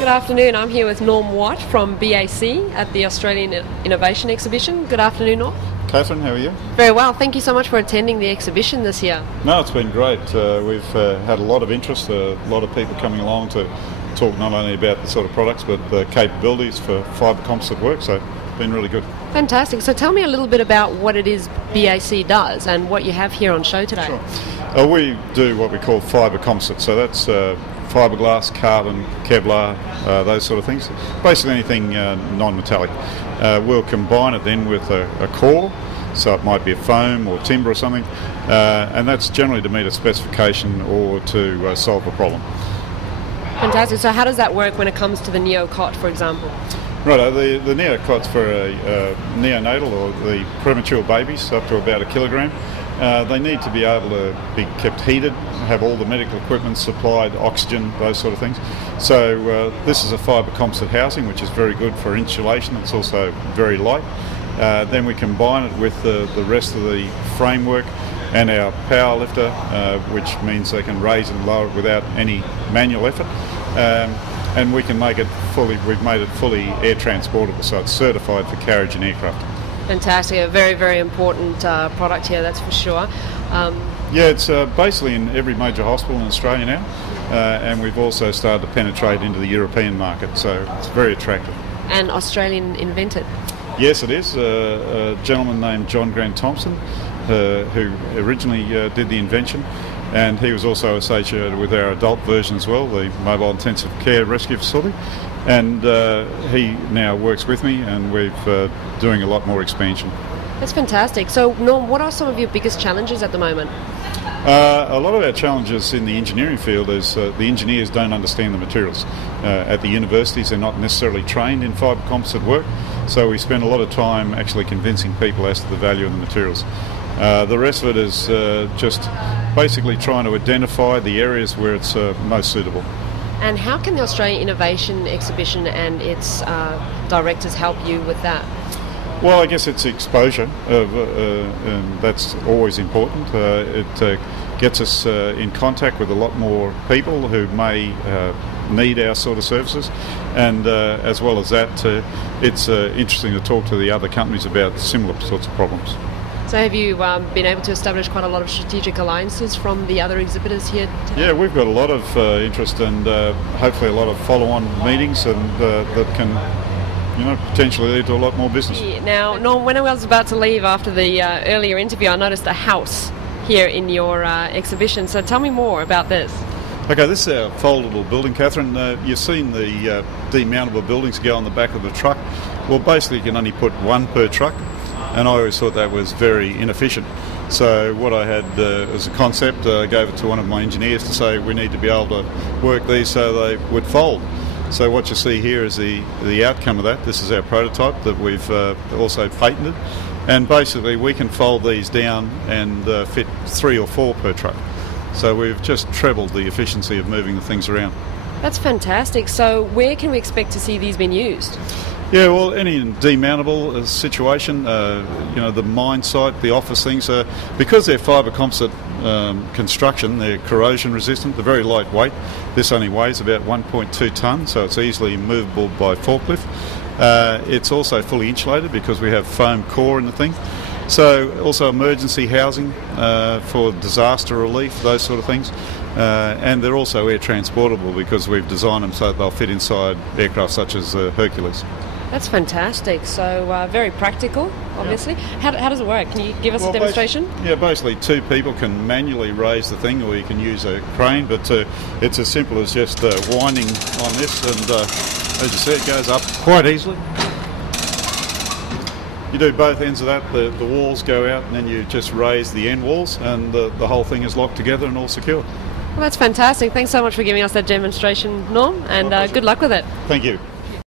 Good afternoon. I'm here with Norm Watt from BAC at the Australian Innovation Exhibition. Good afternoon, Norm. Catherine, how are you? Very well. Thank you so much for attending the exhibition this year. No, it's been great. We've had a lot of interest, a lot of people coming along to talk not only about the sort of products but the capabilities for fibre composite work, so it's been really good. Fantastic. So tell me a little bit about what it is BAC does and what you have here on show today. Sure. We do what we call fibre composite, so that's fiberglass, carbon, Kevlar, those sort of things. Basically anything non-metallic. We'll combine it then with a core, so it might be a foam or timber or something, and that's generally to meet a specification or to solve a problem. Fantastic. So how does that work when it comes to the neocot, for example? Right, the neocot's for a neonatal, or the premature babies, up to about 1 kilogram. They need to be able to be kept heated, have all the medical equipment supplied, oxygen, those sort of things. So this is a fibre composite housing, which is very good for insulation. It's also very light. Then we combine it with the rest of the framework and our power lifter, which means they can raise and lower it without any manual effort. And we can make it we've made it fully air transportable, so it's certified for carriage in aircraft. Fantastic. A very, very important product here, that's for sure. Yeah, it's basically in every major hospital in Australia now, and we've also started to penetrate into the European market, so it's very attractive. And Australian invented? Yes, it is. A gentleman named John Grant Thompson, who originally did the invention, and he was also associated with our adult version as well, the Mobile Intensive Care Rescue Facility. And he now works with me, and we're doing a lot more expansion. That's fantastic. So, Norm, what are some of your biggest challenges at the moment? A lot of our challenges in the engineering field is the engineers don't understand the materials. At the universities, they're not necessarily trained in fibre composite work, so we spend a lot of time actually convincing people as to the value of the materials. The rest of it is just basically trying to identify the areas where it's most suitable. And how can the Australian Innovation Exhibition and its directors help you with that? Well, I guess it's exposure, and that's always important. It gets us in contact with a lot more people who may need our sort of services, and as well as that, it's interesting to talk to the other companies about similar sorts of problems. So have you been able to establish quite a lot of strategic alliances from the other exhibitors here today? Yeah, we've got a lot of interest and hopefully a lot of follow-on meetings, and that can potentially lead to a lot more business. Now, Norm, when I was about to leave after the earlier interview, I noticed a house here in your exhibition. So tell me more about this. Okay, this is our foldable building, Catherine. You've seen the demountable buildings go on the back of the truck. Well, basically you can only put one per truck, and I always thought that was very inefficient. So what I had as a concept, I gave it to one of my engineers to say we need to be able to work these so they would fold. So what you see here is the outcome of that. This is our prototype that we've also patented, and basically we can fold these down and fit 3 or 4 per truck. So we've just trebled the efficiency of moving the things around. That's fantastic. So where can we expect to see these being used? Yeah, well, any demountable situation, the mine site, the office things, because they're fibre composite construction, they're corrosion resistant, they're very lightweight. This only weighs about 1.2 tonnes, so it's easily movable by forklift. It's also fully insulated because we have foam core in the thing. So also emergency housing for disaster relief, those sort of things. And they're also air transportable because we've designed them so that they'll fit inside aircraft such as Hercules. That's fantastic. So very practical, obviously. Yeah. How does it work? Can you give us a demonstration? Basically 2 people can manually raise the thing, or you can use a crane, but it's as simple as just winding on this, and as you see, it goes up quite easily. You do both ends of that, the walls go out, and then you just raise the end walls, and the whole thing is locked together and all secure. Well, that's fantastic. Thanks so much for giving us that demonstration, Norm, and good luck with it. Thank you.